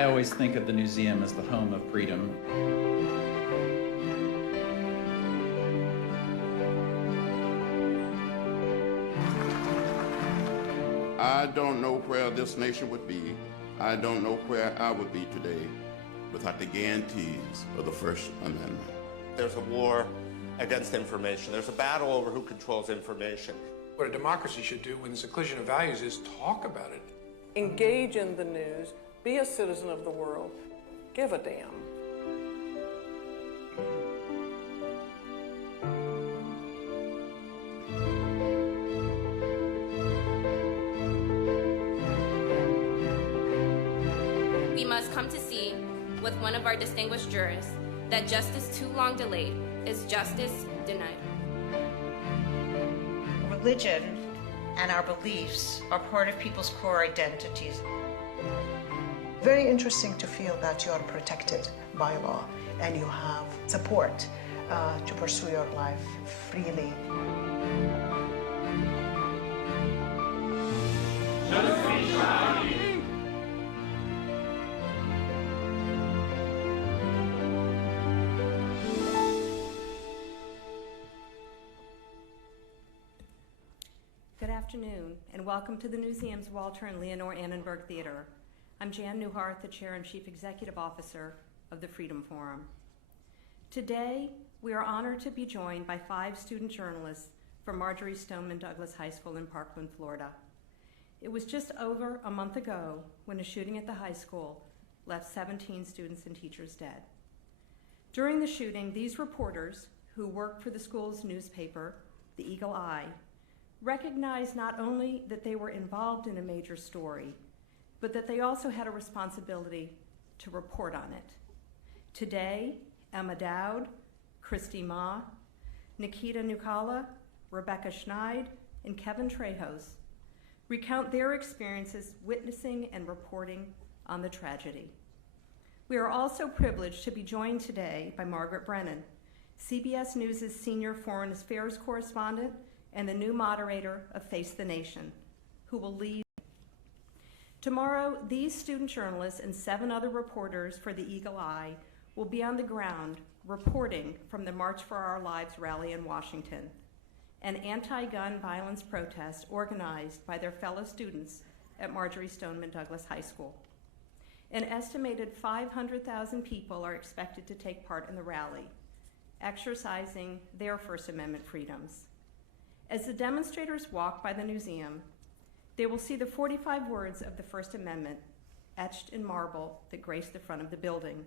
I always think of the museum as the home of freedom. I don't know where this nation would be. I don't know where I would be today without the guarantees of the First Amendment. There's a war against information. There's a battle over who controls information. What a democracy should do when there's a collision of values is talk about it. Engage in the news, be a citizen of the world, give a damn. We must come to see, with one of our distinguished jurors, that justice too long delayed is justice denied. Religion and our beliefs are part of people's core identities. Very interesting to feel that you are protected by law and you have support to pursue your life freely. Good afternoon, and welcome to the Museum's Walter and Leonore Annenberg Theater. I'm Jan Newhart, the Chair and Chief Executive Officer of the Freedom Forum. Today, we are honored to be joined by 5 student journalists from Marjory Stoneman Douglas High School in Parkland, Florida. It was just over a month ago when a shooting at the high school left 17 students and teachers dead. During the shooting, these reporters, who worked for the school's newspaper, the Eagle Eye, recognized not only that they were involved in a major story, but that they also had a responsibility to report on it. Today, Emma Dowd, Christy Ma, Nikita Nukala, Rebecca Schneid, and Kevin Trejos recount their experiences witnessing and reporting on the tragedy. We are also privileged to be joined today by Margaret Brennan, CBS News' senior foreign affairs correspondent and the new moderator of Face the Nation, who will lead. Tomorrow, these student journalists and 7 other reporters for the Eagle Eye will be on the ground reporting from the March for Our Lives rally in Washington, an anti-gun violence protest organized by their fellow students at Marjory Stoneman Douglas High School. An estimated 500,000 people are expected to take part in the rally, exercising their First Amendment freedoms. As the demonstrators walk by the museum, they will see the 45 words of the First Amendment etched in marble that grace the front of the building,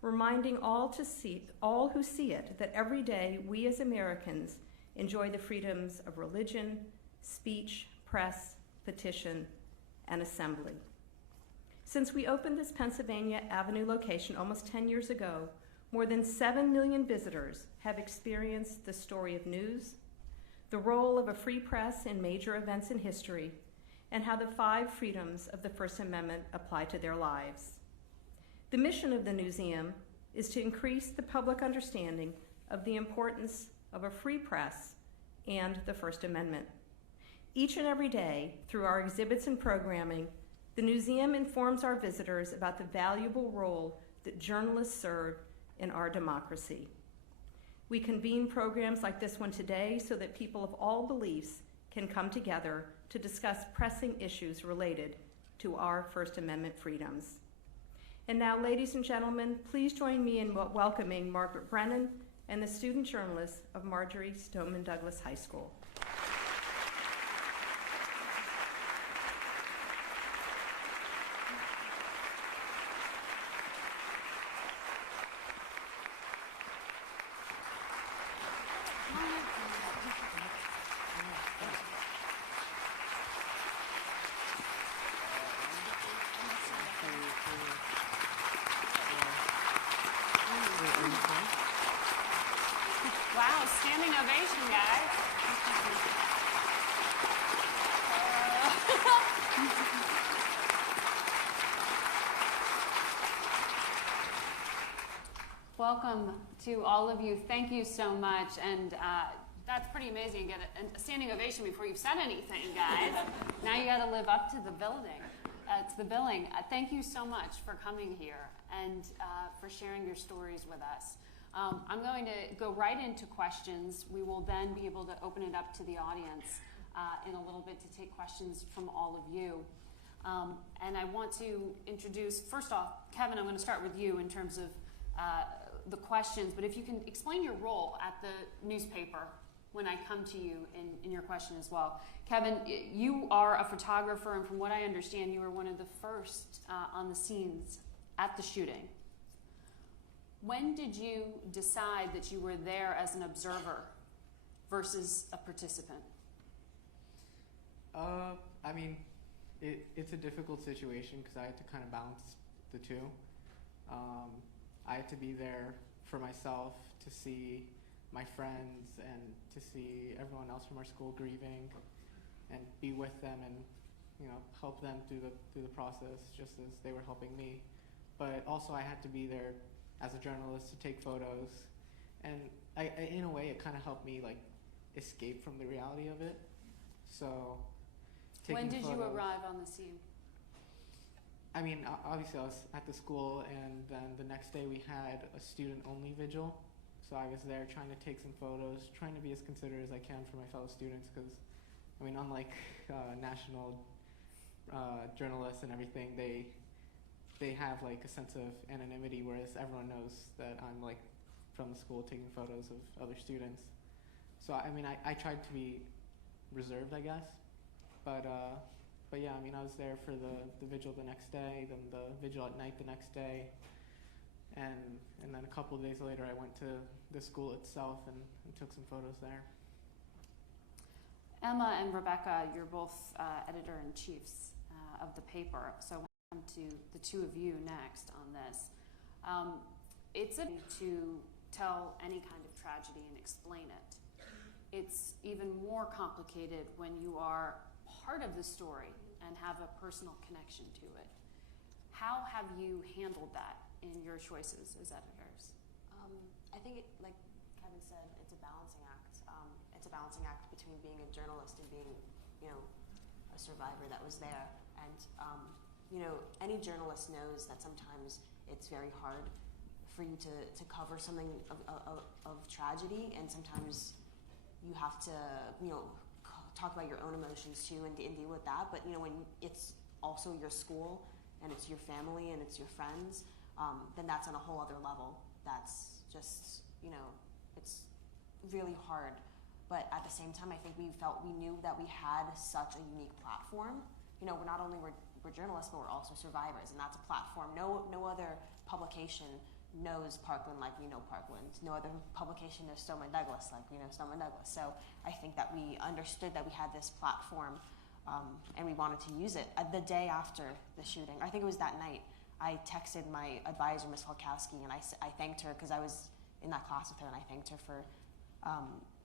reminding all who see it that every day we as Americans enjoy the freedoms of religion, speech, press, petition, and assembly. Since we opened this Pennsylvania Avenue location almost 10 years ago, more than 7 million visitors have experienced the story of news, the role of a free press in major events in history, and how the 5 freedoms of the First Amendment apply to their lives. The mission of the museum is to increase the public understanding of the importance of a free press and the First Amendment. Each and every day, through our exhibits and programming, the museum informs our visitors about the valuable role that journalists serve in our democracy. We convene programs like this one today so that people of all beliefs can come together to discuss pressing issues related to our First Amendment freedoms. And now, ladies and gentlemen, please join me in welcoming Margaret Brennan and the student journalists of Marjory Stoneman Douglas High School. Wow, standing ovation, guys. Welcome to all of you. Thank you so much. And that's pretty amazing. You get a standing ovation before you've said anything, guys. Now you got to live up to the building. to the billing. Thank you so much for coming here and for sharing your stories with us. I'm going to go right into questions. We will then be able to open it up to the audience in a little bit to take questions from all of you. And I want to introduce, first off, Kevin, I'm going to start with you in terms of the questions, but if you can explain your role at the newspaper when I come to you in your question as well. Kevin, you are a photographer, and from what I understand, you were one of the first on the scenes at the shooting. When did you decide that you were there as an observer versus a participant? I mean, it's a difficult situation because I had to kind of balance the two. I had to be there for myself to see my friends and to see everyone else from our school grieving and be with them and, you know, help them through the process just as they were helping me. But also I had to be there as a journalist to take photos, and I in a way it kind of helped me like escape from the reality of it. So when did you arrive on the scene? I mean, obviously I was at the school, and then the next day we had a student-only vigil. So I was there trying to take some photos, trying to be as considerate as I can for my fellow students, because, I mean, unlike national journalists and everything, they have like a sense of anonymity, whereas everyone knows that I'm like from the school taking photos of other students. So I mean, I tried to be reserved, I guess, but yeah, I mean, I was there for the vigil the next day, then the vigil at night the next day, and then a couple of days later I went to the school itself and took some photos there. Emma and Rebecca, you're both editor-in-chiefs of the paper, so I'll come to the two of you next on this. It's a to tell any kind of tragedy and explain it. It's even more complicated when you are part of the story and have a personal connection to it. How have you handled that in your choices as editors? I think, like Kevin said, it's a balancing act. It's a balancing act between being a journalist and being, you know, a survivor that was there. And, you know, any journalist knows that sometimes it's very hard for you to cover something of tragedy, and sometimes you have to, you know, talk about your own emotions too and deal with that. But, you know, when it's also your school and it's your family and it's your friends, then that's on a whole other level. That's just, you know, it's really hard. But at the same time, I think we knew that we had such a unique platform. You know, we're not only we're journalists, but we're also survivors, and that's a platform. No other publication knows Parkland like we know Parkland. No other publication knows Stoneman Douglas like we know Stoneman Douglas. So I think that we understood that we had this platform, and we wanted to use it. The day after the shooting, I think it was that night, I texted my advisor, Ms. Falkowski, and I thanked her because I was in that class with her, and I thanked her for,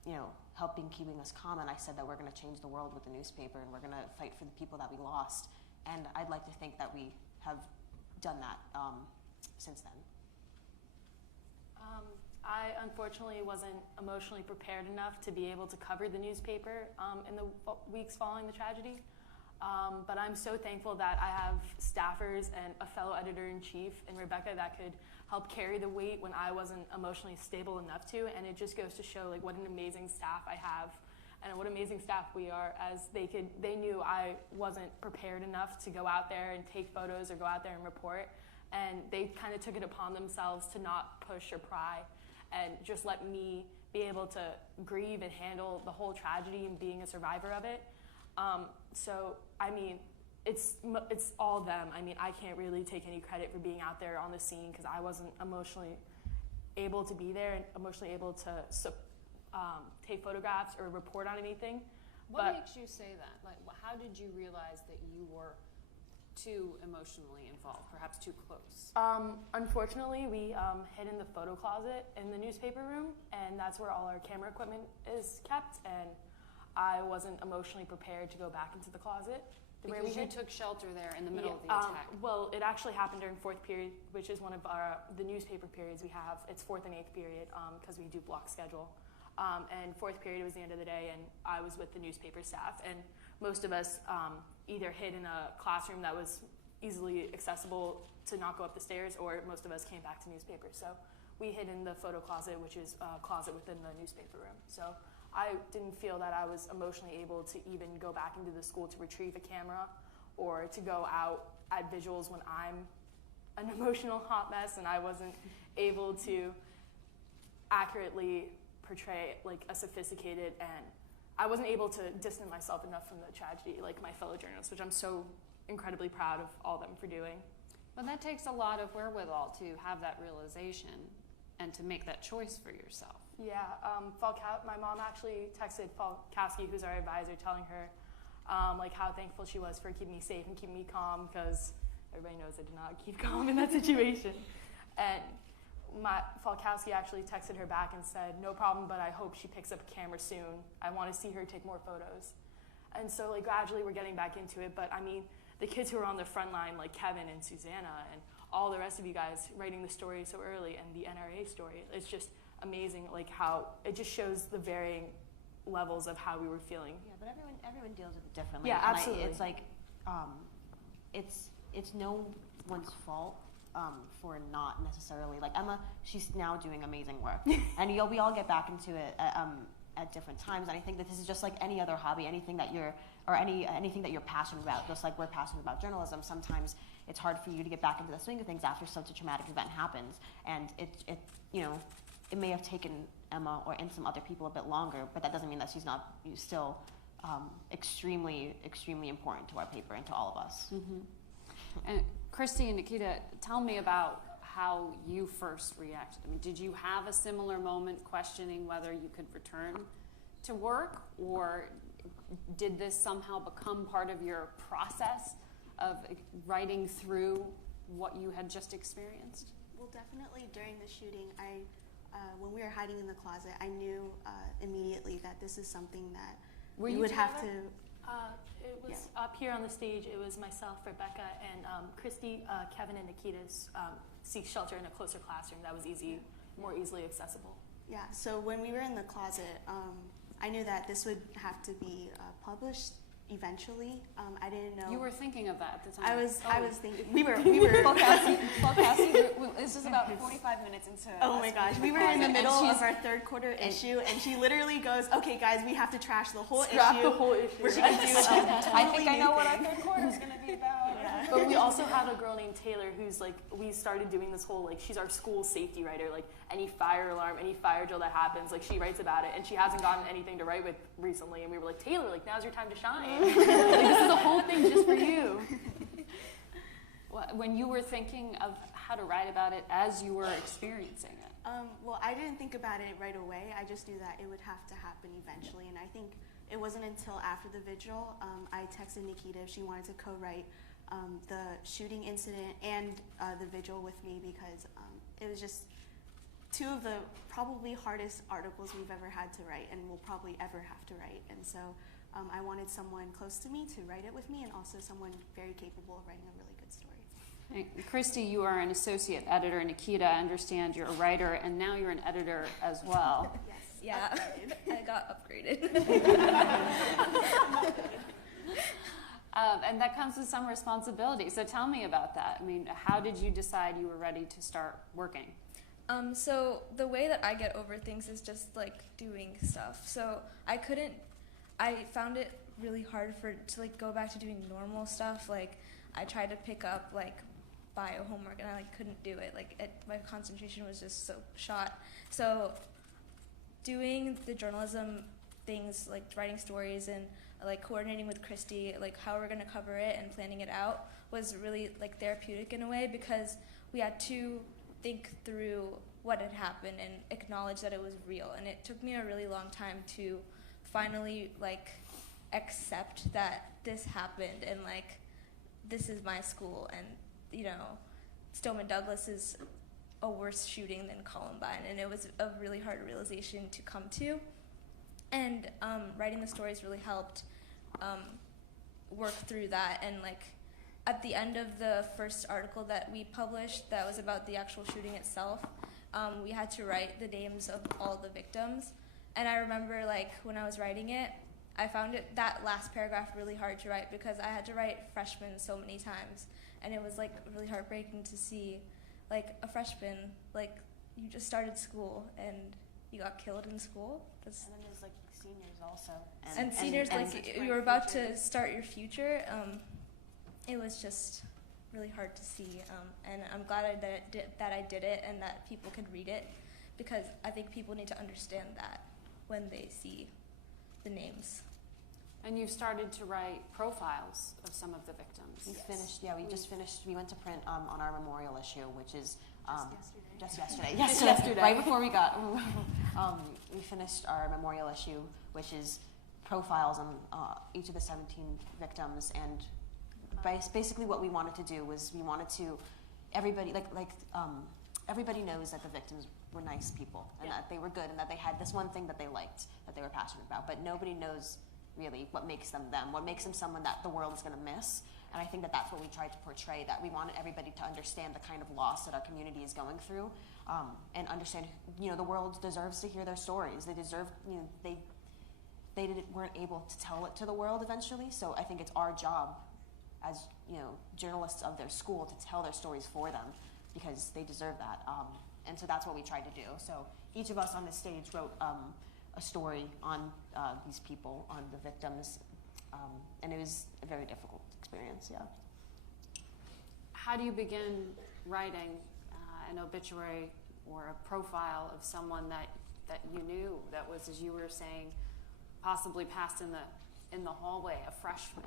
you know, keeping us calm. And I said that we're going to change the world with the newspaper, and we're going to fight for the people that we lost. And I'd like to think that we have done that since then. I unfortunately wasn't emotionally prepared enough to be able to cover the newspaper in the weeks following the tragedy. But I'm so thankful that I have staffers and a fellow editor-in-chief in Rebecca that could help carry the weight when I wasn't emotionally stable enough to. And it just goes to show like what an amazing staff I have and what amazing staff we are, as they knew I wasn't prepared enough to go out there and take photos or go out there and report. And they kind of took it upon themselves to not push or pry and just let me be able to grieve and handle the whole tragedy and being a survivor of it. So, I mean, it's all them. I mean, I can't really take any credit for being out there on the scene because I wasn't emotionally able to be there and emotionally able to take photographs or report on anything. What makes you say that? Like, how did you realize that you were too emotionally involved, perhaps too close? Unfortunately, we hid in the photo closet in the newspaper room, and that's where all our camera equipment is kept, and I wasn't emotionally prepared to go back into the closet. Because you took shelter there in the middle of the attack. Well, it actually happened during fourth period, which is one of the newspaper periods we have. It's fourth and eighth period because we do block schedule. And fourth period was the end of the day, and I was with the newspaper staff. And most of us, either hid in a classroom that was easily accessible to not go up the stairs, or most of us came back to newspapers. So we hid in the photo closet, which is a closet within the newspaper room. So I didn't feel that I was emotionally able to even go back into the school to retrieve a camera or to go out at visuals when I'm an emotional hot mess and I wasn't able to accurately portray like a sophisticated, and I wasn't able to distance myself enough from the tragedy like my fellow journalists, which I'm so incredibly proud of all of them for doing. But that takes a lot of wherewithal to have that realization and to make that choice for yourself. Yeah, my mom actually texted Falkowski, who's our advisor, telling her like how thankful she was for keeping me safe and keeping me calm, because everybody knows I did not keep calm in that situation. And Falkowski actually texted her back and said, "No problem, but I hope she picks up a camera soon. I want to see her take more photos." And so like gradually we're getting back into it, but I mean, the kids who are on the front line, like Kevin and Susanna and all the rest of you guys writing the story so early, and the NRA story, it's just amazing like how it just shows the varying levels of how we were feeling. Yeah, but everyone deals with it differently. Yeah, and absolutely. It's like, it's no one's fault for not necessarily, like Emma, she's now doing amazing work, and we all get back into it at different times. And I think that this is just like any other hobby, anything that you're, or anything that you're passionate about. Just like we're passionate about journalism, sometimes it's hard for you to get back into the swing of things after such a traumatic event happens, and it may have taken Emma and some other people a bit longer, but that doesn't mean that she's not still extremely, extremely important to our paper and to all of us. Mm-hmm. And Christy and Nikita, tell me about how you first reacted. I mean, did you have a similar moment questioning whether you could return to work, or did this somehow become part of your process of writing through what you had just experienced? Well, definitely during the shooting, when we were hiding in the closet, I knew immediately that this is something that we would have to. It was up here on the stage. It was myself, Rebecca, and Christy, Kevin, and Nikita's seek shelter in a closer classroom that was more easily accessible. Yeah. So when we were in the closet, I knew that this would have to be published eventually. I didn't know. You were thinking of that at the time. I was thinking. We were. Falkowski, this is about 45 minutes into. Oh my gosh, we were in the middle of our third quarter issue, and she literally goes, "Okay, guys, we have to trash the whole issue. The whole issue. We're gonna do totally I think I know what our third quarter is going to be about." Yeah. But we also have a girl named Taylor who's like, we started doing this whole, like, she's our school safety writer. Like, any fire alarm, any fire drill that happens, like, she writes about it, and she hasn't gotten anything to write with recently. And we were like, Taylor, like, now's your time to shine. Like, this is a whole thing just for you. When you were thinking of how to write about it as you were experiencing it? Well, I didn't think about it right away. I just knew that it would have to happen eventually. And I think it wasn't until after the vigil, I texted Nikita if she wanted to co-write the shooting incident and the vigil with me, because it was just two of the probably hardest articles we've ever had to write and will probably ever have to write. And so I wanted someone close to me to write it with me, and also someone very capable of writing a really good story. And Christy, you are an associate editor. Nikita, I understand you're a writer, and now you're an editor as well. Yes, yeah, I got upgraded. And that comes with some responsibility. So tell me about that. I mean, how did you decide you were ready to start working? So the way that I get over things is just like doing stuff. So I found it really hard to like go back to doing normal stuff. Like I tried to pick up like bio homework and I like couldn't do it. Like my concentration was just so shot. So doing the journalism things, like writing stories and like coordinating with Christy, like how we're gonna cover it and planning it out, was really like therapeutic in a way, because we had to think through what had happened and acknowledge that it was real. And it took me a really long time to finally like accept that this happened, and like this is my school, and you know, Stoneman Douglas is a worse shooting than Columbine, and it was a really hard realization to come to. And writing the stories really helped work through that. And like at the end of the first article that we published that was about the actual shooting itself, we had to write the names of all the victims. And I remember like when I was writing it, I found that last paragraph really hard to write because I had to write freshman so many times, and it was like really heartbreaking to see like a freshman, like you just started school and you got killed in school. And then there's like seniors also. And seniors, like you were about to start your future. It was just really hard to see, and I'm glad that I did it and that people could read it, because I think people need to understand that when they see the names. And you started to write profiles of some of the victims. We finished, yeah, we just finished, we went to print on our memorial issue, which is just yesterday. Yesterday. Right before we got, we finished our memorial issue, which is profiles on each of the 17 victims. And basically what we wanted to do was we wanted to, everybody knows that the victims were nice people and that they were good and that they had this one thing that they liked, that they were passionate about, but nobody knows really what makes them them, what makes them someone that the world is going to miss. And I think that that's what we tried to portray, that we wanted everybody to understand the kind of loss that our community is going through, and understand, the world deserves to hear their stories. They deserve, they weren't able to tell it to the world eventually, so I think it's our job as, journalists of their school to tell their stories for them, because they deserve that. And so that's what we tried to do. So each of us on this stage wrote a story on these people, on the victims, and it was a very difficult experience, yeah. How do you begin writing an obituary or a profile of someone that you knew, that was, as you were saying, possibly passed in the hallway, a freshman?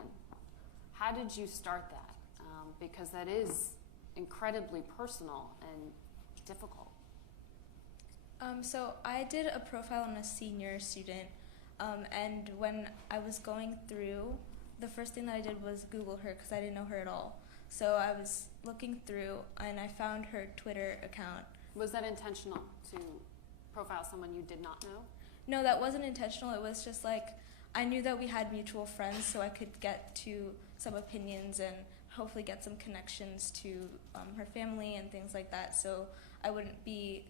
How did you start that? Because that is incredibly personal and difficult. So I did a profile on a senior student, and when I was going through, the first thing that I did was Google her because I didn't know her at all. So I was looking through and I found her Twitter account. Was that intentional to profile someone you did not know? No, that wasn't intentional. It was just like I knew that we had mutual friends, so I could get to some opinions and hopefully get some connections to her family and things like that. So I wouldn't be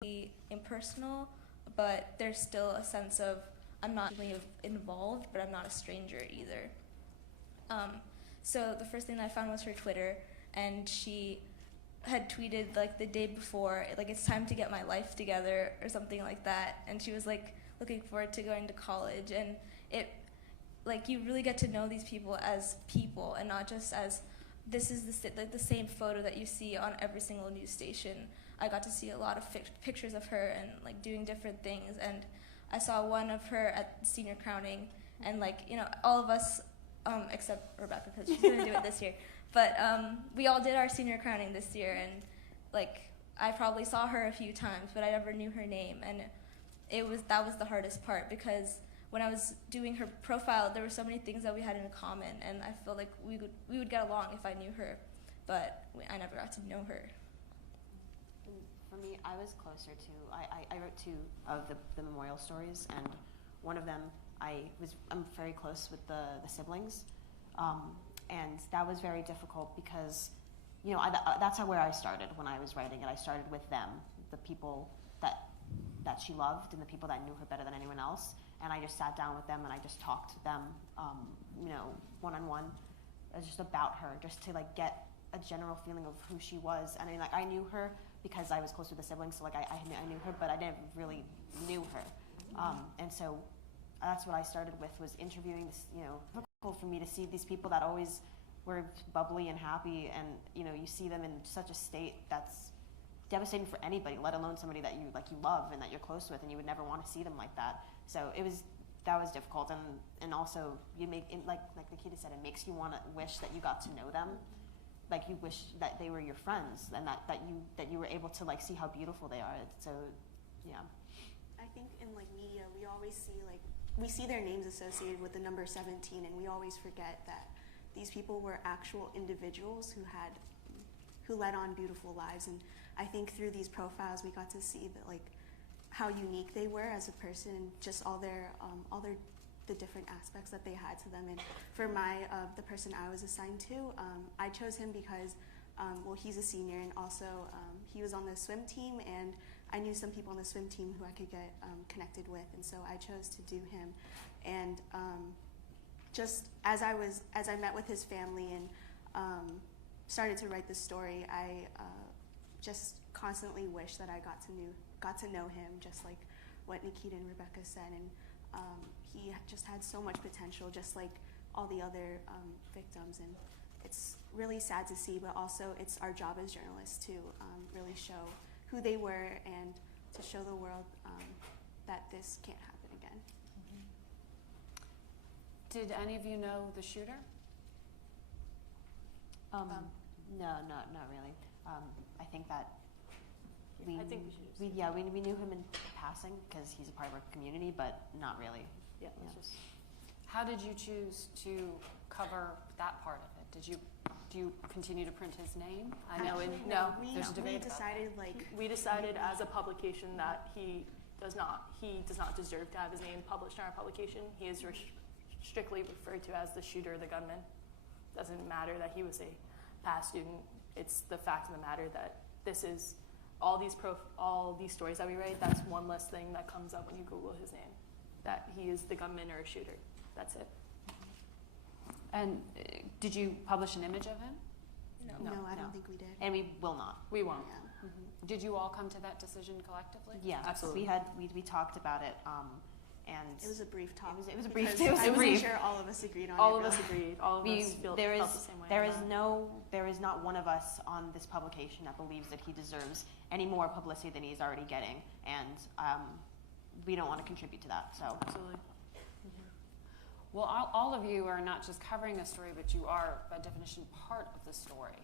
completely impersonal, but there's still a sense of I'm not really involved, but I'm not a stranger either. So the first thing that I found was her Twitter, and she had tweeted like the day before, like it's time to get my life together or something like that, and she was like looking forward to going to college, and it like you really get to know these people as people and not just as this is the same photo that you see on every single news station. I got to see a lot of pictures of her and like doing different things, and I saw one of her at senior crowning, and like all of us except Rebecca because she's gonna do it this year, but we all did our senior crowning this year, and like I probably saw her a few times, but I never knew her name, and that was the hardest part, because when I was doing her profile, there were so many things that we had in common, and I felt like we would get along if I knew her, but I never got to know her. For me, I was closer to, I wrote two of the memorial stories, and one of them, I'm very close with the siblings, and that was very difficult because, that's where I started when I was writing it. I started with them, the people that she loved and the people that knew her better than anyone else, and I just sat down with them and I just talked to them, one-on-one, just about her, just to like get a general feeling of who she was. And I knew her because I was close with the siblings, so like I knew her, but I didn't really knew her, and so that's what I started with, was interviewing this. Difficult for me to see these people that always were bubbly and happy, and you see them in such a state that's devastating for anybody, let alone somebody that you love and that you're close with, and you would never want to see them like that. So that was difficult, and also you make it, like Nikita said, it makes you want to wish that you got to know them, like you wish that they were your friends, and that you were able to like see how beautiful they are. So yeah. I think in like media we always see we see their names associated with the number 17, and we always forget that these people were actual individuals who led on beautiful lives. And I think through these profiles we got to see that how unique they were as a person, and just all the different aspects that they had to them. And for the person I was assigned to, I chose him because he's a senior, and also he was on the swim team, and I knew some people on the swim team who I could get connected with, and so I chose to do him. And just as I met with his family and started to write the story, I just constantly wish that I got to know him, just like what Nikita and Rebecca said, and he just had so much potential, just like all the other victims, and it's really sad to see, but also it's our job as journalists to really show who they were and to show the world that this can't happen again. Did any of you know the shooter? No, not really. I think that we knew him in passing because he's a part of our community, but not really. Yeah. How did you choose to cover that part of it? Do you continue to print his name? I know. There's a debate about that. We decided as a publication that he does not deserve to have his name published in our publication. He is strictly referred to as the shooter, the gunman. Doesn't matter that he was a past student. It's the fact of the matter that this is all these stories that we write. That's one less thing that comes up when you Google his name, that he is the gunman or a shooter. That's it. And did you publish an image of him? No, I don't think we did. And we will not. We won't. Yeah. Did you all come to that decision collectively? Yeah, absolutely. We talked about it, and it was a brief talk. It was a brief. I wasn't sure all of us agreed on it. All of us agreed. All of us felt the same way. There is not one of us on this publication that believes that he deserves any more publicity than he's already getting, and we don't want to contribute to that. So absolutely. Well, all of you are not just covering a story, but you are, by definition, part of the story.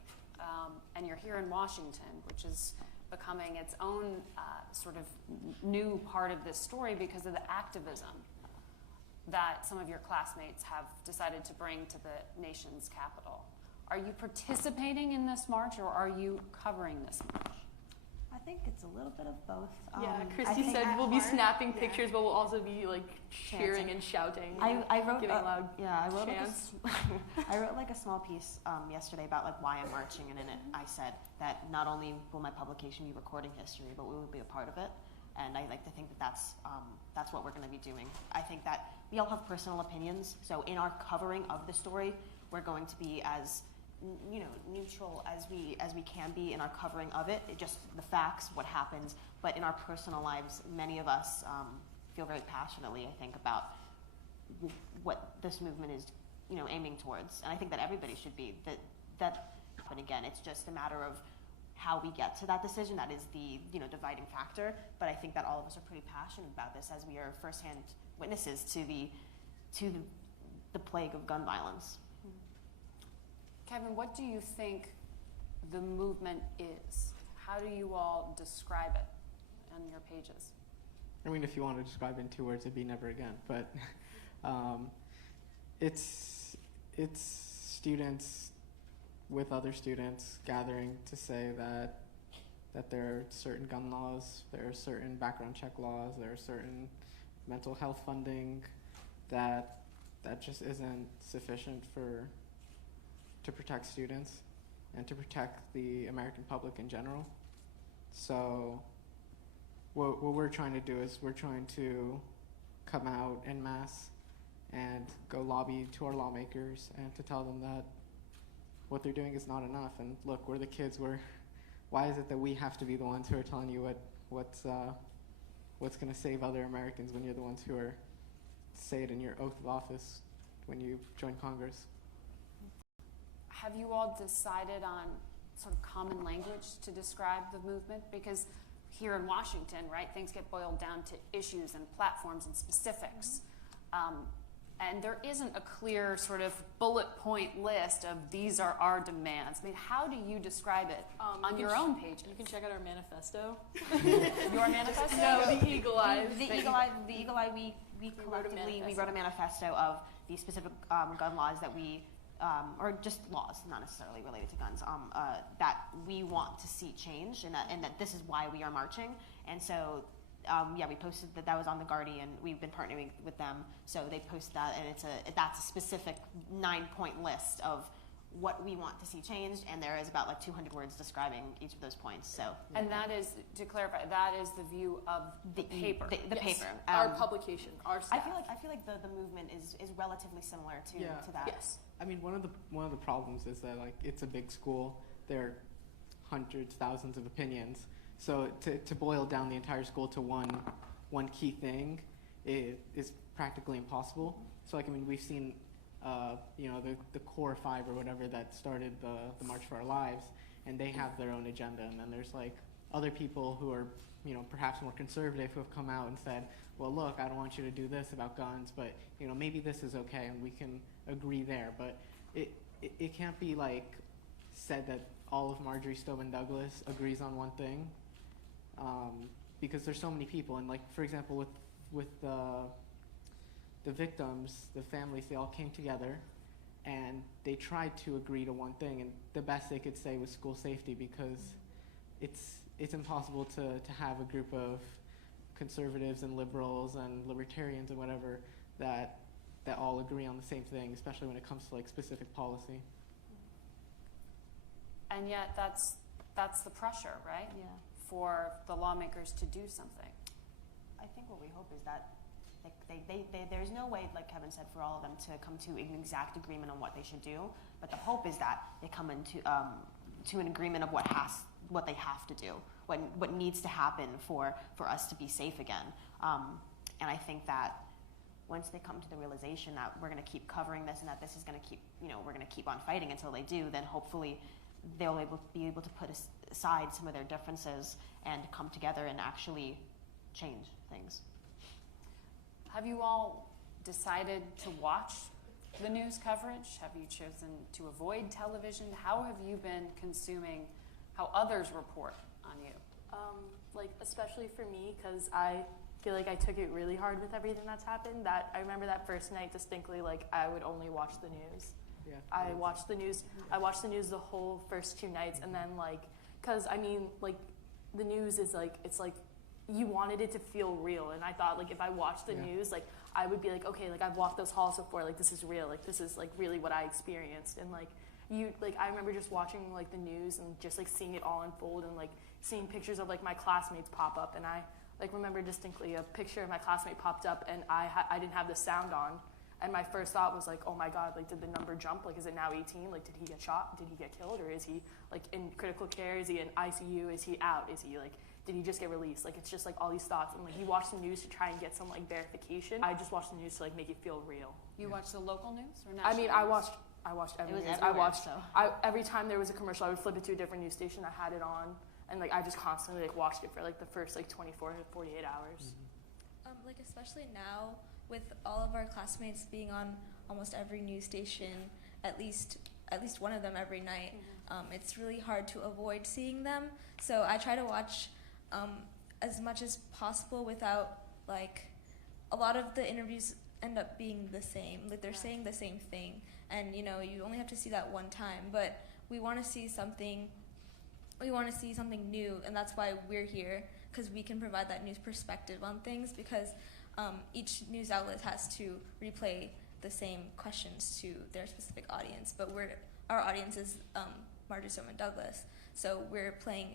And you're here in Washington, which is becoming its own sort of new part of this story because of the activism that some of your classmates have decided to bring to the nation's capital. Are you participating in this march, or are you covering this march? I think it's a little bit of both. Yeah, Christy said we'll be snapping pictures, but we'll also be like cheering and shouting. I wrote giving loud chants. I wrote like a small piece yesterday about like why I'm marching, and in it I said that not only will my publication be recording history, but we will be a part of it. And I like to think that that's what we're going to be doing. I think that we all have personal opinions, so in our covering of the story, we're going to be as neutral as we can be in our covering of it. Just the facts, what happens, but in our personal lives, many of us feel very passionately, I think, about what this movement is, aiming towards. And I think that everybody should be. But again, it's just a matter of how we get to that decision. That is the dividing factor. But I think that all of us are pretty passionate about this, as we are firsthand witnesses to the plague of gun violence. Kevin, what do you think the movement is? How do you all describe it on your pages? I mean, if you want to describe it in 2 words, it'd be never again. But it's students with other students gathering to say that there are certain gun laws, there are certain background check laws, there are certain mental health funding that just isn't sufficient to protect students and to protect the American public in general. So what we're trying to do is we're trying to come out en masse and go lobby to our lawmakers and to tell them that what they're doing is not enough. And look, we're the kids. Why is it that we have to be the ones who are telling you what's going to save other Americans when you're the ones who are say it in your oath of office when you join Congress? Have you all decided on sort of common language to describe the movement? Because here in Washington, right, things get boiled down to issues and platforms and specifics. And there isn't a clear sort of bullet point list of these are our demands. I mean, how do you describe it on your own pages? You can check out our manifesto. Your manifesto? No, the Eagle Eye. The Eagle Eye, we collectively wrote a manifesto of the specific gun laws that we, or just laws, not necessarily related to guns, that we want to see change, and that this is why we are marching. And so, we posted that was on The Guardian. We've been partnering with them, so they post that, and that's a specific 9-point list of what we want to see changed, and there is about like 200 words describing each of those points. So, and that is, to clarify, that is the view of the paper. The paper. Our publication, our staff. I feel like the movement is relatively similar to that. Yes. I mean, one of the problems is that, like, it's a big school. There are hundreds, thousands of opinions. So to boil down the entire school to one key thing is practically impossible. So, like, I mean, we've seen, the core five or whatever that started the March for Our Lives, and they have their own agenda. And then there's, like, other people who are, perhaps more conservative, who have come out and said, well, look, I don't want you to do this about guns, but, maybe this is okay, and we can agree there. But it can't be, like, said that all of Marjorie Stoneman Douglas agrees on one thing, because there's so many people. And, like, for example, with the victims, the families, they all came together and they tried to agree to one thing, and the best they could say was school safety, because it's impossible to have a group of conservatives and liberals and libertarians and whatever that all agree on the same thing, especially when it comes to, like, specific policy. And yet that's the pressure, right? Yeah. For the lawmakers to do something. I think what we hope is that there's no way, like Kevin said, for all of them to come to an exact agreement on what they should do. But the hope is that they come into to an agreement of what they have to do, what needs to happen for us to be safe again. And I think that once they come to the realization that we're going to keep covering this and that this is going to keep, we're going to keep on fighting until they do, then hopefully they'll be able to put aside some of their differences and come together and actually change things. Have you all decided to watch the news coverage? Have you chosen to avoid television? How have you been consuming how others report on you? Like, especially for me, because I feel like I took it really hard with everything that's happened. That I remember that first night distinctly, like, I would only watch the news. Yeah. I watched the news the whole first 2 nights, and then, like, because I mean, like, the news is like, it's like you wanted it to feel real, and I thought, like, if I watched the news, like, I would be like, okay, like, I've walked those halls before, like, this is real, like, this is, like, really what I experienced. And, like, I remember just watching, like, the news and just, like, seeing it all unfold, and, like, seeing pictures of, like, my classmates pop up, and I, like, remember distinctly a picture of my classmate popped up, and I didn't have the sound on. And my first thought was, like, oh my God, like, did the number jump? Like, is it now 18? Like, did he get shot? Did he get killed? Or is he, like, in critical care? Is he in ICU? Is he out? Is he, like, did he just get released? Like, it's just, like, all these thoughts. And, like, you watch the news to try and get some, like, verification. I just watched the news to, like, make it feel real. You watch the local news or national I mean, news? I watched every news. Everywhere, Every time there was a commercial, I would flip it to a different news station. I had it on. And, like, I just constantly, like, watched it for, like, the first, like, 24 to 48 hours. Like, especially now, with all of our classmates being on almost every news station, at least one of them every night, it's really hard to avoid seeing them. So I try to watch as much as possible without, like, a lot of the interviews end up being the same. Like, they're saying the same thing, and, you only have to see that one time. But we want to see something. We want to see something new, and that's why we're here, because we can provide that news perspective on things, because each news outlet has to replay the same questions to their specific audience, but our audience is Marjorie Stoneman Douglas, so we're playing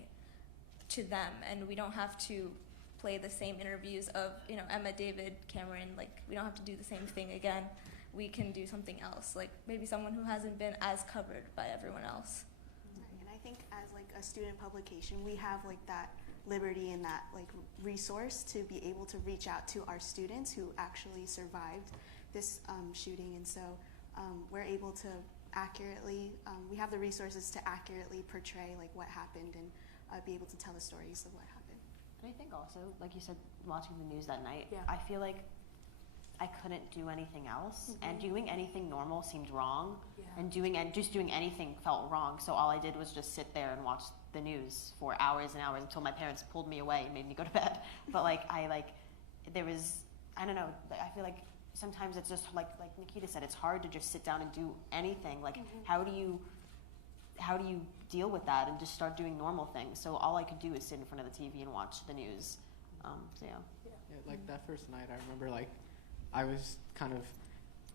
to them, and we don't have to play the same interviews of Emma, David, Cameron. Like, we don't have to do the same thing again. We can do something else, like maybe someone who hasn't been as covered by everyone else. And I think as, like, a student publication, we have, like, that liberty and that, like, resource to be able to reach out to our students who actually survived this shooting, and so we're able to accurately, we have the resources to accurately portray, like, what happened, and be able to tell the stories of what happened. And I think also, like you said, watching the news that night, Yeah. I feel like I couldn't do anything else, and doing anything normal seemed wrong, and just doing anything felt wrong. So all I did was just sit there and watch the news for hours and hours until my parents pulled me away and made me go to bed. But, like, there was, I don't know, I feel like sometimes it's just like Nikita said, it's hard to just sit down and do anything. Like, how do you deal with that and just start doing normal things? So all I could do is sit in front of the TV and watch the news. Yeah, like, that first night, I remember, like, I was kind of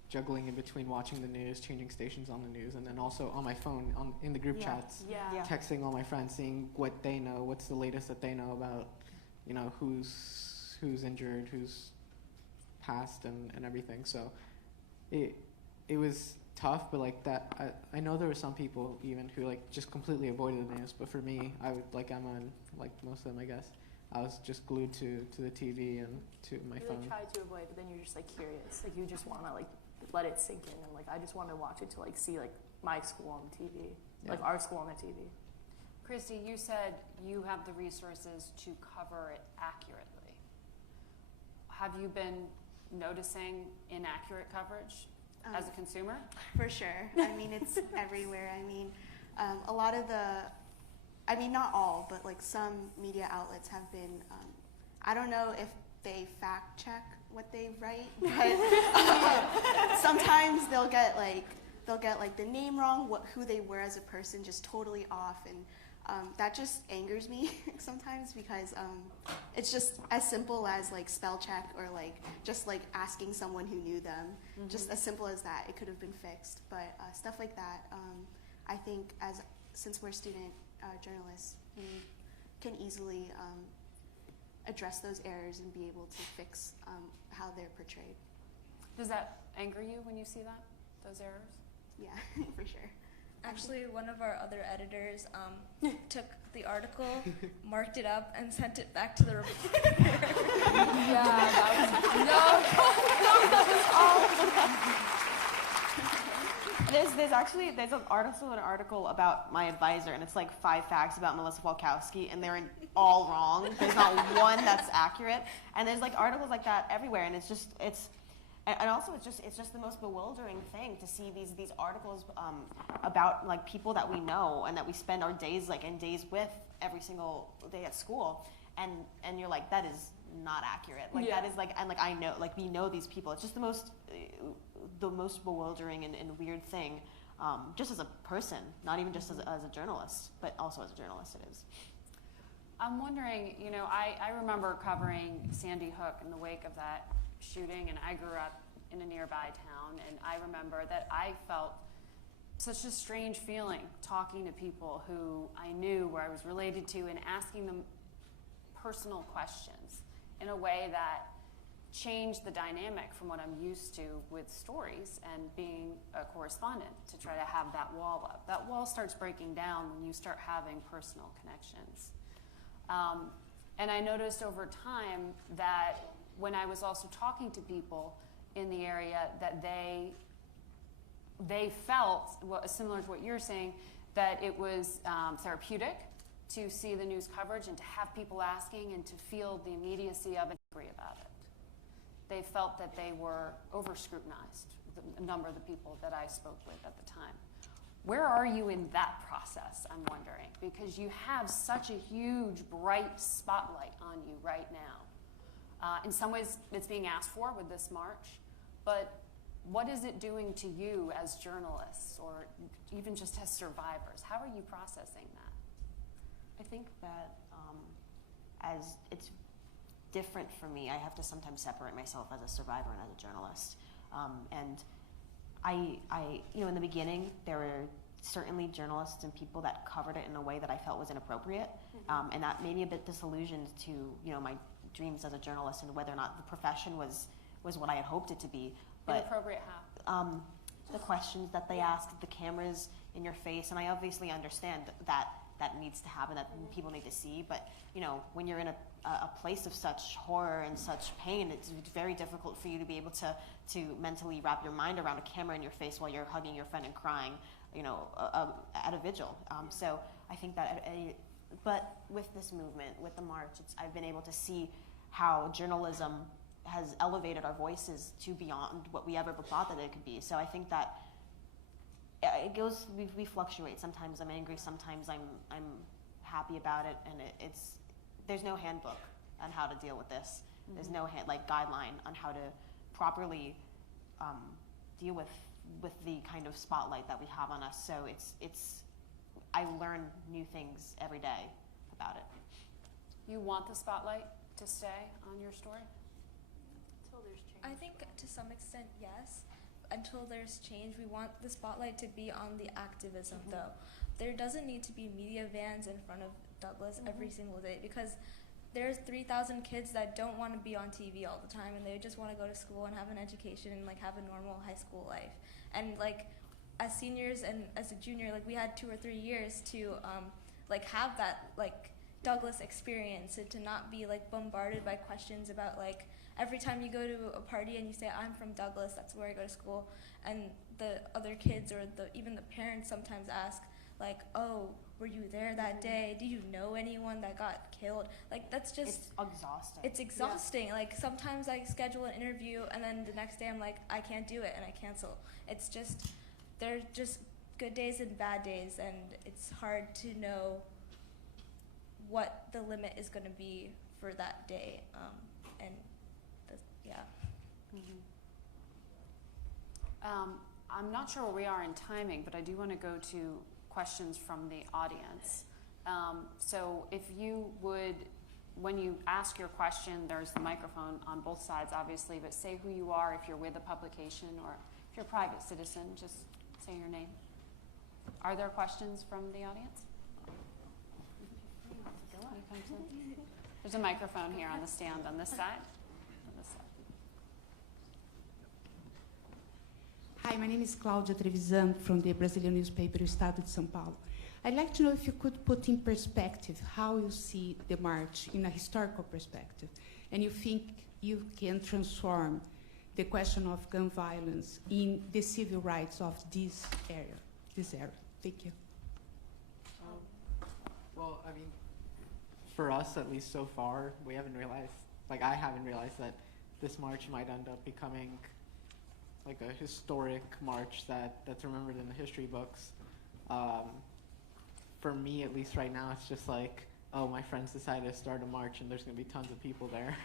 juggling in between watching the news, changing stations on the news, and then also on my phone in the group chats, texting all my friends, seeing what they know, what's the latest that they know about, you know, who's injured, who's passed, and everything. So it was tough, but like that, I know there were some people even who like just completely avoided the news, but for me, I would, like Emma and like most of them, I guess, I was just glued to the TV and to my phone. You like try to avoid, but then you're just like curious, like you just want to like let it sink in, and like I just want to watch it to like see like my school on TV, like our school on the TV. Christy, you said you have the resources to cover it accurately. Have you been noticing inaccurate coverage as a consumer? For sure. I mean, it's everywhere. I mean, a lot of not all, but like some media outlets have been, I don't know if they fact check what they write, but sometimes they'll get like the name wrong, who they were as a person, just totally off, and that just angers me sometimes, because it's just as simple as like spell check, or like just like asking someone who knew them, just as simple as that. It could have been fixed, but stuff like that, I think since we're student journalists, we can easily address those errors and be able to fix how they're portrayed. Does that anger you when you see those errors? Yeah, for sure. Actually, one of our other editors took the article, marked it up, and sent it back to the reporter. There's an article about my advisor, and it's like 5 facts about Melissa Walkowski, and they're all wrong. There's not one that's accurate, and there's like articles like that everywhere, and it's just the most bewildering thing to see these articles about like people that we know and that we spend our days with every single day at school, and you're like, that is not accurate. Like that is like, and like I know, like we know these people. It's just the most bewildering and weird thing, just as a person, not even just as a journalist, but also as a journalist it is. I'm wondering, you know, I remember covering Sandy Hook in the wake of that shooting, and I grew up in a nearby town, and I remember that I felt such a strange feeling talking to people who I knew, where I was related to, and asking them personal questions in a way that changed the dynamic from what I'm used to with stories and being a correspondent, to try to have that wall up. That wall starts breaking down when you start having personal connections. And I noticed over time that when I was also talking to people in the area, that they felt, similar to what you're saying, that it was therapeutic to see the news coverage and to have people asking and to feel the immediacy of it, agree about it. They felt that they were over-scrutinized, a number of the people that I spoke with at the time. Where are you in that process, I'm wondering? Because you have such a huge, bright spotlight on you right now. In some ways, it's being asked for with this march, but what is it doing to you as journalists, or even just as survivors? How are you processing that? I think that as it's different for me, I have to sometimes separate myself as a survivor and as a journalist. And I, in the beginning, there were certainly journalists and people that covered it in a way that I felt was inappropriate, and that made me a bit disillusioned to, my dreams as a journalist and whether or not the profession was what I had hoped it to be. But inappropriate how? The questions that they asked, the cameras in your face, and I obviously understand that needs to happen, that people need to see, but when you're in a place of such horror and such pain, it's very difficult for you to be able to mentally wrap your mind around a camera in your face while you're hugging your friend and crying, at a vigil. So I think that, but with this movement, with the march, I've been able to see how journalism has elevated our voices to beyond what we ever thought that it could be. So I think that it goes, we fluctuate. Sometimes I'm angry, sometimes I'm happy about it, and there's no handbook on how to deal with this. There's no guideline on how to properly deal with the kind of spotlight that we have on us. So I learn new things every day about it. You want the spotlight to stay on your story? I think to some extent, yes. until there's change, we want the spotlight to be on the activism, though. There doesn't need to be media vans in front of Douglas every single day, because there's 3,000 kids that don't want to be on TV all the time, and they just want to go to school and have an education and like have a normal high school life. And like as seniors and as a junior, like we had 2 or 3 years to like have that like Douglas experience, and to not be like bombarded by questions about like every time you go to a party and you say, I'm from Douglas, that's where I go to school, and the other kids or even the parents sometimes ask like, oh, were you there that day? Do you know anyone that got killed? Like, that's just... It's exhausting. It's exhausting. Yeah. Like, sometimes I schedule an interview, and then the next day I'm like, I can't do it, and I cancel. It's just, there's just good days and bad days, and it's hard to know what the limit is going to be for that day. Yeah. I'm not sure where we are in timing, but I do want to go to questions from the audience. So if you would, when you ask your question, there's the microphone on both sides, obviously, but say who you are if you're with a publication, or if you're a private citizen, just say your name. Are there questions from the audience? There's a microphone here on the stand on this side. Hi, my name is Cláudia Trevisan from the Brazilian newspaper Estado de São Paulo. I'd like to know if you could put in perspective how you see the march in a historical perspective, and you think you can transform the question of gun violence in the civil rights of this era. Thank you. Well, I mean, for us, at least so far, we haven't realized, like I haven't realized that this march might end up becoming like a historic march that's remembered in the history books. For me, at least right now, it's just like, oh, my friends decided to start a march and there's gonna be tons of people there.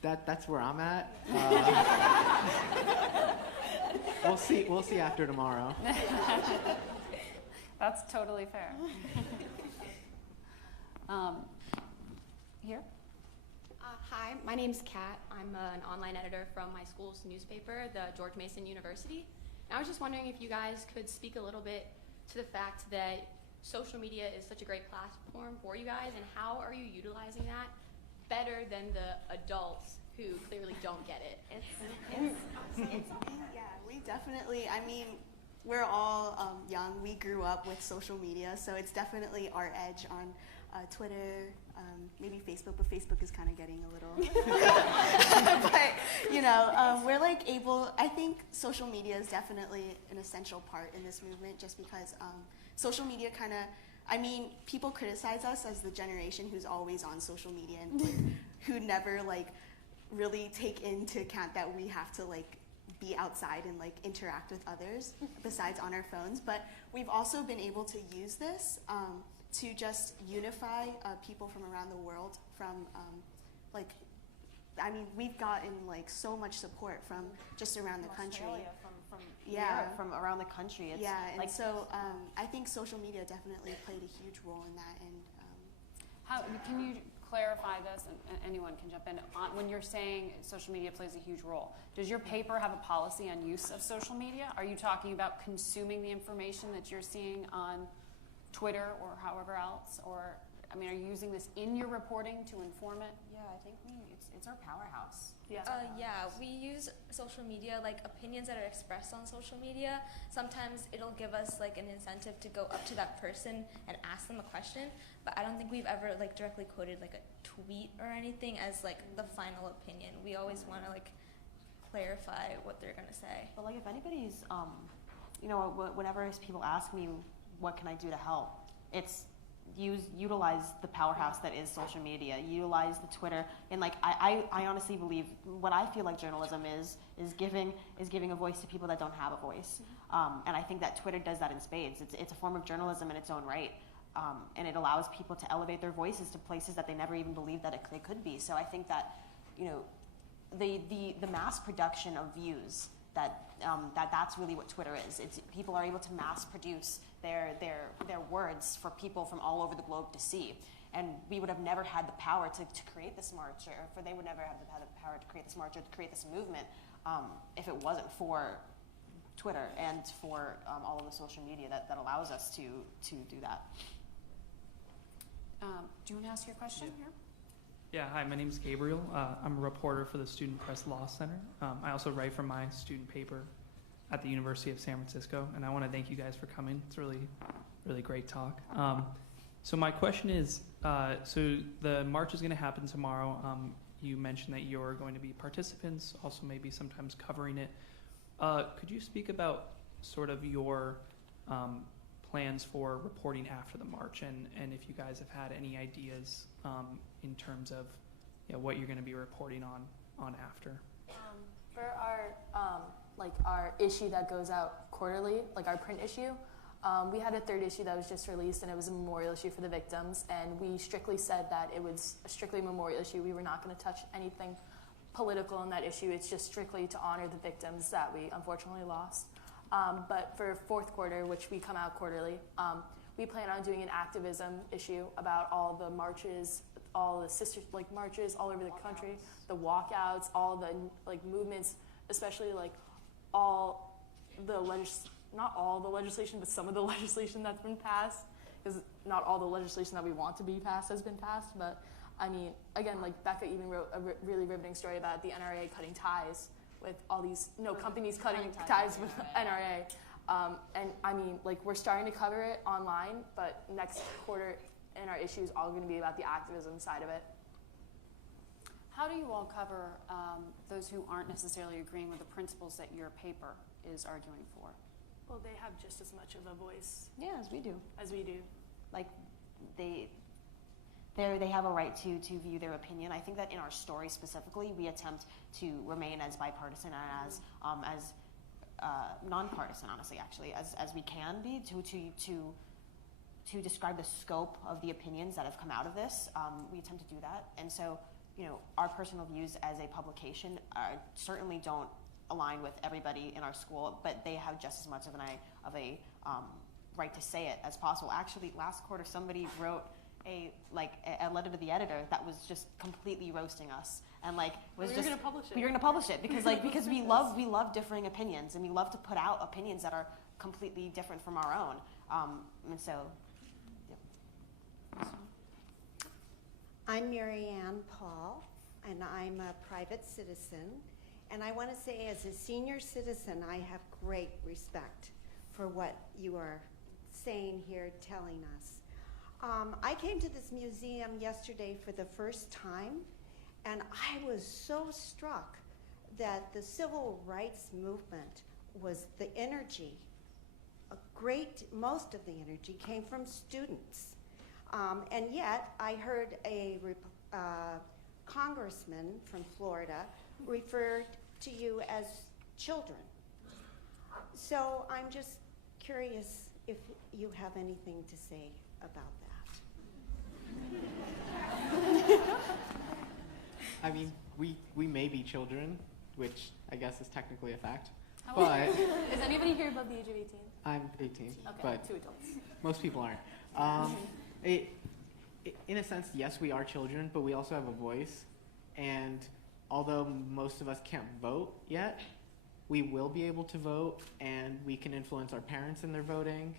That's where I'm at. We'll see after tomorrow. That's totally fair. Here. Hi, my name's Kat. I'm an online editor from my school's newspaper, the George Mason University. And I was just wondering if you guys could speak a little bit to the fact that social media is such a great platform for you guys, and how are you utilizing that better than the adults who clearly don't get it? Yeah, we definitely, I mean, we're all young. We grew up with social media, so it's definitely our edge on Twitter, maybe Facebook, but Facebook is kind of getting a little, but you know, we're like able, I think social media is definitely an essential part in this movement, just because social media kind of, I mean, people criticize us as the generation who's always on social media and like, who never like really take into account that we have to like be outside and like interact with others besides on our phones. But we've also been able to use this to just unify people from around the world. From like, I mean, we've gotten like so much support from just around the country. Australia, from Europe, from around the country. It's and like, so I think social media definitely played a huge role in that. And how can you clarify this, and anyone can jump in, when you're saying social media plays a huge role? Does your paper have a policy on use of social media? Are you talking about consuming the information that you're seeing on Twitter or however else? Or, I mean, are you using this in your reporting to inform it? Yeah, I think it's our powerhouse. Yeah. Yeah, we use social media, like opinions that are expressed on social media. Sometimes it'll give us like an incentive to go up to that person and ask them a question, but I don't think we've ever like directly quoted like a tweet or anything as like the final opinion. We always want to like clarify what they're gonna say. But like if anybody's, you know, whenever people ask me what can I do to help, it's utilize the powerhouse that is social media, utilize the Twitter, and like I honestly believe what I feel like journalism is giving a voice to people that don't have a voice, and I think that Twitter does that in spades. It's a form of journalism in its own right, and it allows people to elevate their voices to places that they never even believed that they could be. So I think that, you know, the mass production of views, that's really what Twitter is. It's people are able to mass produce their words for people from all over the globe to see. and we would have never had the power to create this march, or they would never have had the power to create this march or to create this movement if it wasn't for Twitter and for all of the social media that allows us to do that. Do you want to ask your question here? Yeah, hi, my name is Gabriel. I'm a reporter for the Student Press Law Center. I also write for my student paper at the University of San Francisco, and I want to thank you guys for coming. It's really, really great talk. So my question is, so the march is going to happen tomorrow. You mentioned that you're going to be participants, also maybe sometimes covering it. Could you speak about sort of your plans for reporting after the march, and if you guys have had any ideas in terms of what you're going to be reporting on after? For our issue that goes out quarterly, like our print issue, we had a third issue that was just released, and it was a memorial issue for the victims, and we strictly said that it was a strictly memorial issue. We were not going to touch anything political in that issue. It's just strictly to honor the victims that we unfortunately lost. But for fourth quarter, which we come out quarterly, we plan on doing an activism issue about all the marches, all the sister marches all over the country, the walkouts, all the movements, especially all the not all the legislation, but some of the legislation that's been passed, because not all the legislation that we want to be passed has been passed. But I mean, again, Becca even wrote a really riveting story about the NRA cutting ties with all these companies cutting ties with NRA. And I mean, we're starting to cover it online, but next quarter in our issue is all going to be about the activism side of it. How do you all cover those who aren't necessarily agreeing with the principles that your paper is arguing for? Well, they have just as much of a voice. Yeah, as we do. As we do. They have a right to view their opinion. I think that in our story specifically, we attempt to remain as bipartisan and as nonpartisan, honestly, actually, as we can be to describe the scope of the opinions that have come out of this. We attempt to do that, and so our personal views as a publication certainly don't align with everybody in our school, but they have just as much of a right to say it as possible. Actually, last quarter, somebody wrote a letter to the editor that was just completely roasting us, and was we were going to publish it. We were going to publish it because we love differing opinions, and we love to put out opinions that are completely different from our own, and so. Yeah. I'm Mary Ann Paul, and I'm a private citizen. And I want to say, as a senior citizen, I have great respect for what you are saying here, telling us. I came to this museum yesterday for the first time, and I was so struck that the civil rights movement was the energy. Most of the energy came from students. And yet, I heard a congressman from Florida refer to you as children. So I'm just curious if you have anything to say about that. I mean, we may be children, which I guess is technically a fact. But is anybody here above the age of 18? I'm 18, okay, but 2 adults. Most people aren't. In a sense, yes, we are children, but we also have a voice. And although most of us can't vote yet, we will be able to vote, and we can influence our parents in their voting,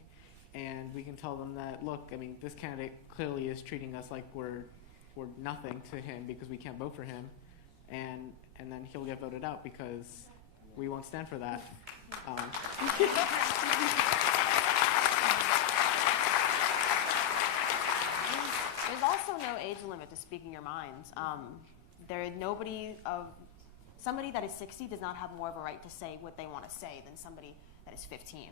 and we can tell them that, look, I mean, this candidate clearly is treating us like we're nothing to him because we can't vote for him, and then he'll get voted out because we won't stand for that. There's also no age limit to speaking your minds. Somebody that is 60 does not have more of a right to say what they want to say than somebody that is 15.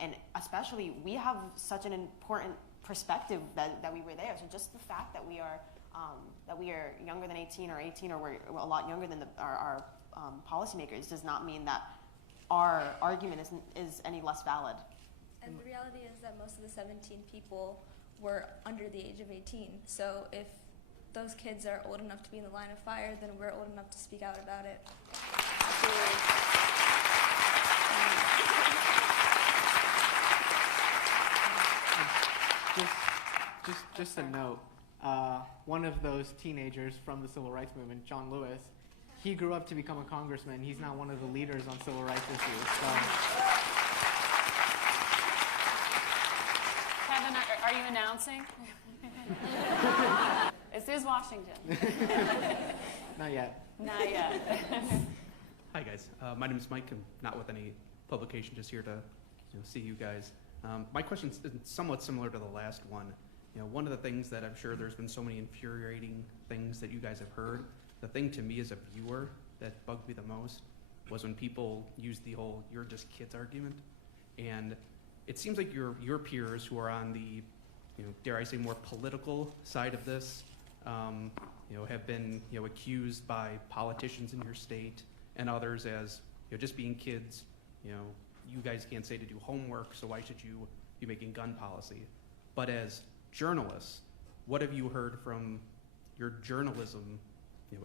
And especially, we have such an important perspective that we were there. So just the fact that we are younger than 18 or 18, or we're a lot younger than our policymakers, does not mean that our argument is any less valid. And the reality is that most of the 17 people were under the age of 18. So if those kids are old enough to be in the line of fire, then we're old enough to speak out about it. Just a note, one of those teenagers from the civil rights movement, John Lewis, he grew up to become a congressman. He's now one of the leaders on civil rights issues. So. Kevin, are you announcing? This is Washington. Not yet. Not yet. Hi guys, my name is Mike. I'm not with any publication, just here to see you guys. My question is somewhat similar to the last one. One of the things that I'm sure there's been so many infuriating things that you guys have heard, the thing to me as a viewer that bugged me the most was when people use the whole "you're just kids" argument. And it seems like your peers who are on the, dare I say, more political side of this, have been accused by politicians in your state and others as just being kids. You guys can't say to do homework, so why should you be making gun policy? But as journalists, what have you heard from your journalism,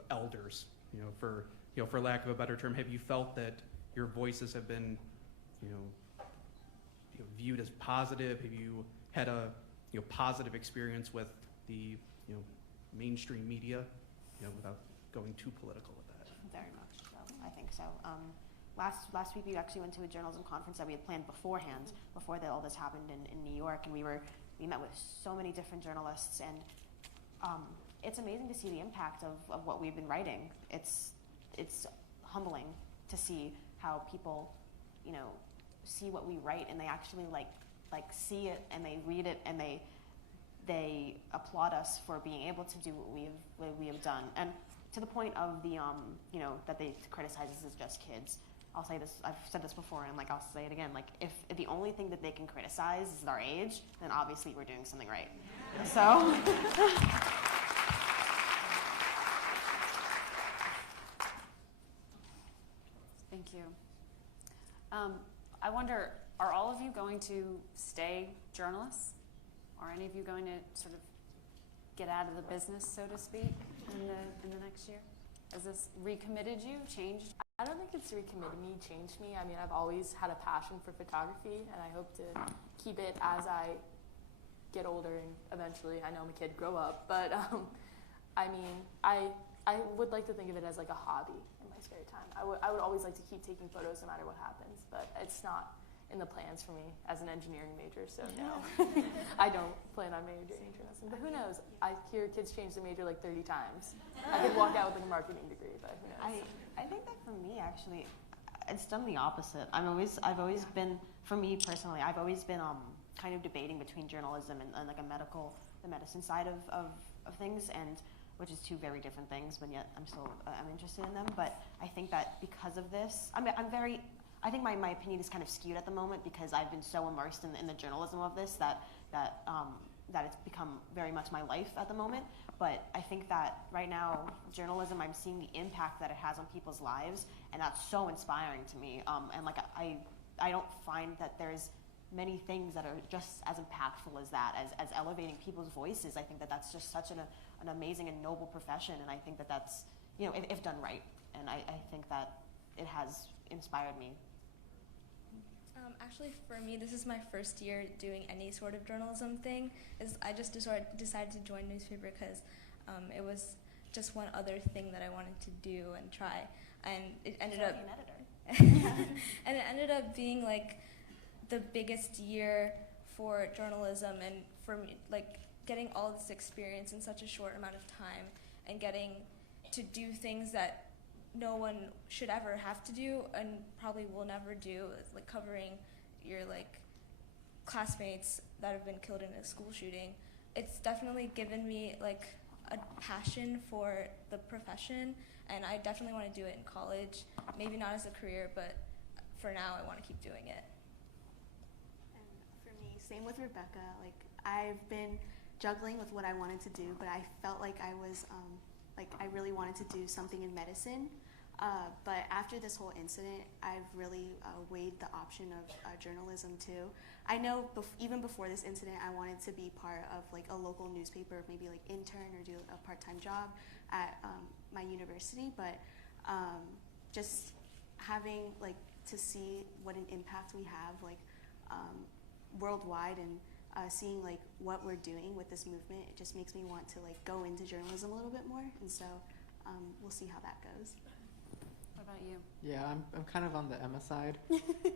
elders? For lack of a better term, have you felt that your voices have been, viewed as positive? Have you had a positive experience with the mainstream media, without going too political with that? Very much so. I think so. Last week we actually went to a journalism conference that we had planned beforehand, before all this happened in New York, and we met with so many different journalists, and it's amazing to see the impact of what we've been writing. It's humbling to see how people, see what we write, and they actually like see it, and they read it, and they applaud us for being able to do what we have done. And to the point of the that they criticize us as just kids. I'll say this, I've said this before, and I'll say it again, if the only thing that they can criticize is our age, then obviously we're doing something right. So. Thank you. I wonder, are all of you going to stay journalists? Are any of you going to sort of get out of the business, so to speak, in the next year? Has this recommitted you, changed? I don't think it's recommitted me, changed me. I mean, I've always had a passion for photography, and I hope to keep it as I get older and eventually, I know I'm a kid, grow up. But I mean, I would like to think of it as like a hobby in my spare time. I would always like to keep taking photos no matter what happens, but it's not in the plans for me as an engineering major, so no. I don't plan on majoring in journalism, but who knows? I hear kids change their major like 30 times. I could walk out with a marketing degree, but who knows? I think that for me, actually, it's done the opposite. I've always been, for me personally, I've always been kind of debating between journalism and like the medicine side of things, and which is two very different things, but yet I'm interested in them. But I think that because of this, I think my opinion is kind of skewed at the moment because I've been so immersed in the journalism of this that it's become very much my life at the moment. But I think that right now, journalism, I'm seeing the impact that it has on people's lives, and that's so inspiring to me. And I don't find that there's many things that are just as impactful as that, as elevating people's voices. I think that that's just such an amazing and noble profession, and I think that that's, if done right. And I think that it has inspired me. Actually, for me, this is my first year doing any sort of journalism thing. I just decided to join newspaper because it was just one other thing that I wanted to do and try, and it ended up and it ended up being like the biggest year for journalism, and for me, like getting all this experience in such a short amount of time and getting to do things that no one should ever have to do and probably will never do, like covering your classmates that have been killed in a school shooting. It's definitely given me like a passion for the profession, and I definitely want to do it in college. Maybe not as a career, but for now I want to keep doing it. And for me, same with Rebecca. I've been juggling with what I wanted to do, but I felt like I was I really wanted to do something in medicine. But after this whole incident, I've really weighed the option of journalism too. I know even before this incident, I wanted to be part of a local newspaper, maybe intern or do a part-time job at my university. But just having to see what an impact we have worldwide, and seeing like what we're doing with this movement, it just makes me want to like go into journalism a little bit more. And so we'll see how that goes. What about you? Yeah, I'm kind of on the Emma side.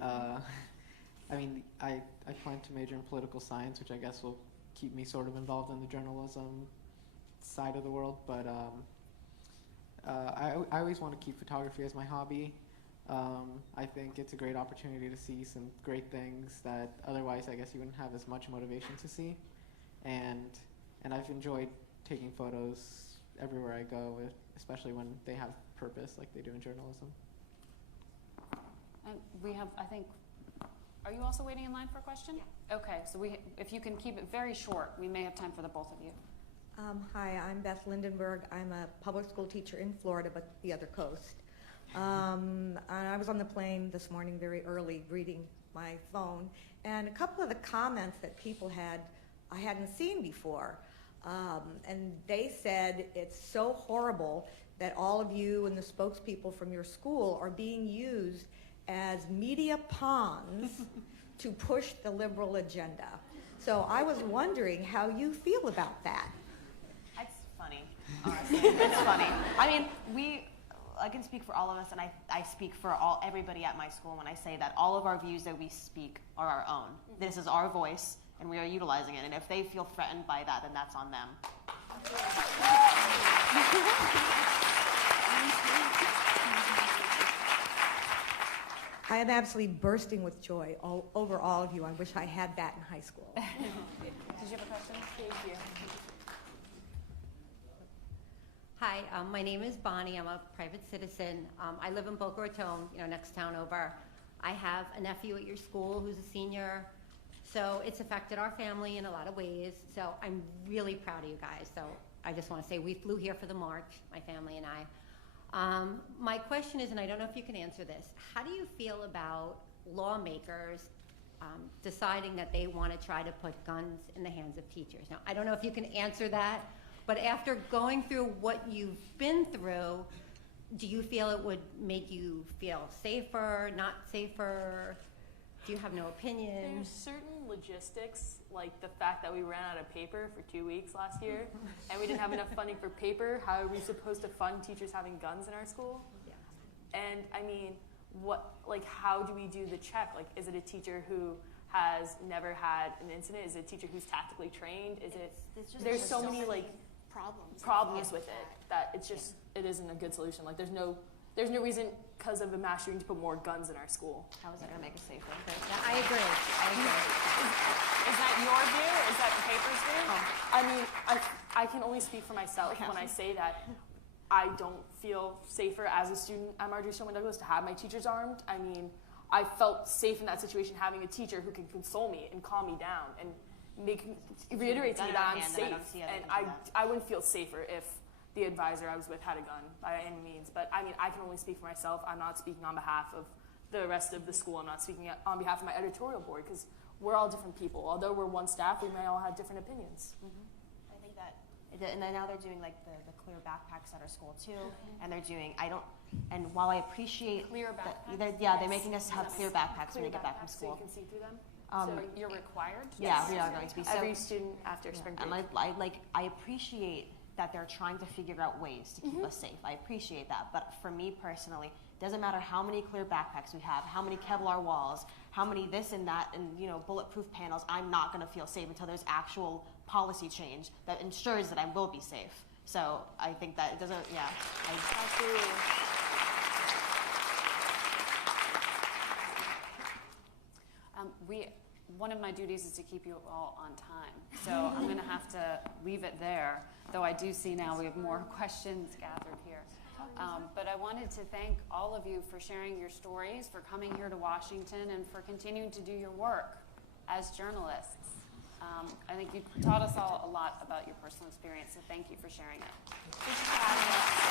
I mean, I plan to major in political science, which I guess will keep me sort of involved in the journalism side of the world. But I always want to keep photography as my hobby. I think it's a great opportunity to see some great things that otherwise I guess you wouldn't have as much motivation to see. And I've enjoyed taking photos everywhere I go, especially when they have purpose like they do in journalism. And we have, I think, are you also waiting in line for a question? Yeah. Okay, so if you can keep it very short, we may have time for the both of you. Hi, I'm Beth Lindenberg. I'm a public school teacher in Florida, but the other coast. I was on the plane this morning very early reading my phone, and a couple of the comments that people had I hadn't seen before. And they said it's so horrible that all of you and the spokespeople from your school are being used as media pawns to push the liberal agenda. So I was wondering how you feel about that. It's funny, honestly. It's funny. I mean, I can speak for all of us, and I speak for everybody at my school when I say that all of our views that we speak are our own. This is our voice, and we are utilizing it. And if they feel threatened by that, then that's on them. I am absolutely bursting with joy over all of you. I wish I had that in high school. Did you have a question? Thank you. Hi, my name is Bonnie. I'm a private citizen. I live in Boca Raton, next town over. I have a nephew at your school who's a senior, so it's affected our family in a lot of ways. So I'm really proud of you guys. So I just want to say we flew here for the march, my family and I. My question is, and I don't know if you can answer this, how do you feel about lawmakers deciding that they want to try to put guns in the hands of teachers? Now, I don't know if you can answer that, but after going through what you've been through, do you feel it would make you feel safer, not safer? Do you have no opinion? There's certain logistics, like the fact that we ran out of paper for 2 weeks last year, and we didn't have enough funding for paper. How are we supposed to fund teachers having guns in our school? Yeah. And I mean, how do we do the check? Like, is it a teacher who has never had an incident? Is it a teacher who's tactically trained? There's so many problems with it that it isn't a good solution. Like, there's no reason because of a mass shooting to put more guns in our school. How is that going to make us safer? Yeah, I agree. Is that your view? Is that the paper's view? I mean, I can only speak for myself when I say that I don't feel safer as a student at Marjorie Stoneman Douglas to have my teachers armed. I mean, I felt safe in that situation having a teacher who can console me and calm me down and reiterate to me that I'm safe. And I wouldn't feel safer if the advisor I was with had a gun by any means. But I mean, I can only speak for myself. I'm not speaking on behalf of the rest of the school. I'm not speaking on behalf of my editorial board, because we're all different people. Although we're one staff, we may all have different opinions. I think that, and then now they're doing like the clear backpacks at our school too, and they're doing, and while I appreciate clear backpacks, they're making us have clear backpacks when we get back from school. So you can see through them. So you're required? Yeah, we are going to be. Every student after spring break. And I appreciate that they're trying to figure out ways to keep us safe. I appreciate that. But for me personally, it doesn't matter how many clear backpacks we have, how many Kevlar walls, how many this and that, and bulletproof panels. I'm not going to feel safe until there's actual policy change that ensures that I will be safe. So I think that it doesn't. Yeah. Absolutely. One of my duties is to keep you all on time, so I'm going to have to leave it there, though I do see now we have more questions gathered here. But I wanted to thank all of you for sharing your stories, for coming here to Washington, and for continuing to do your work as journalists. I think you taught us all a lot about your personal experience, so thank you for sharing it. Thank you for having us.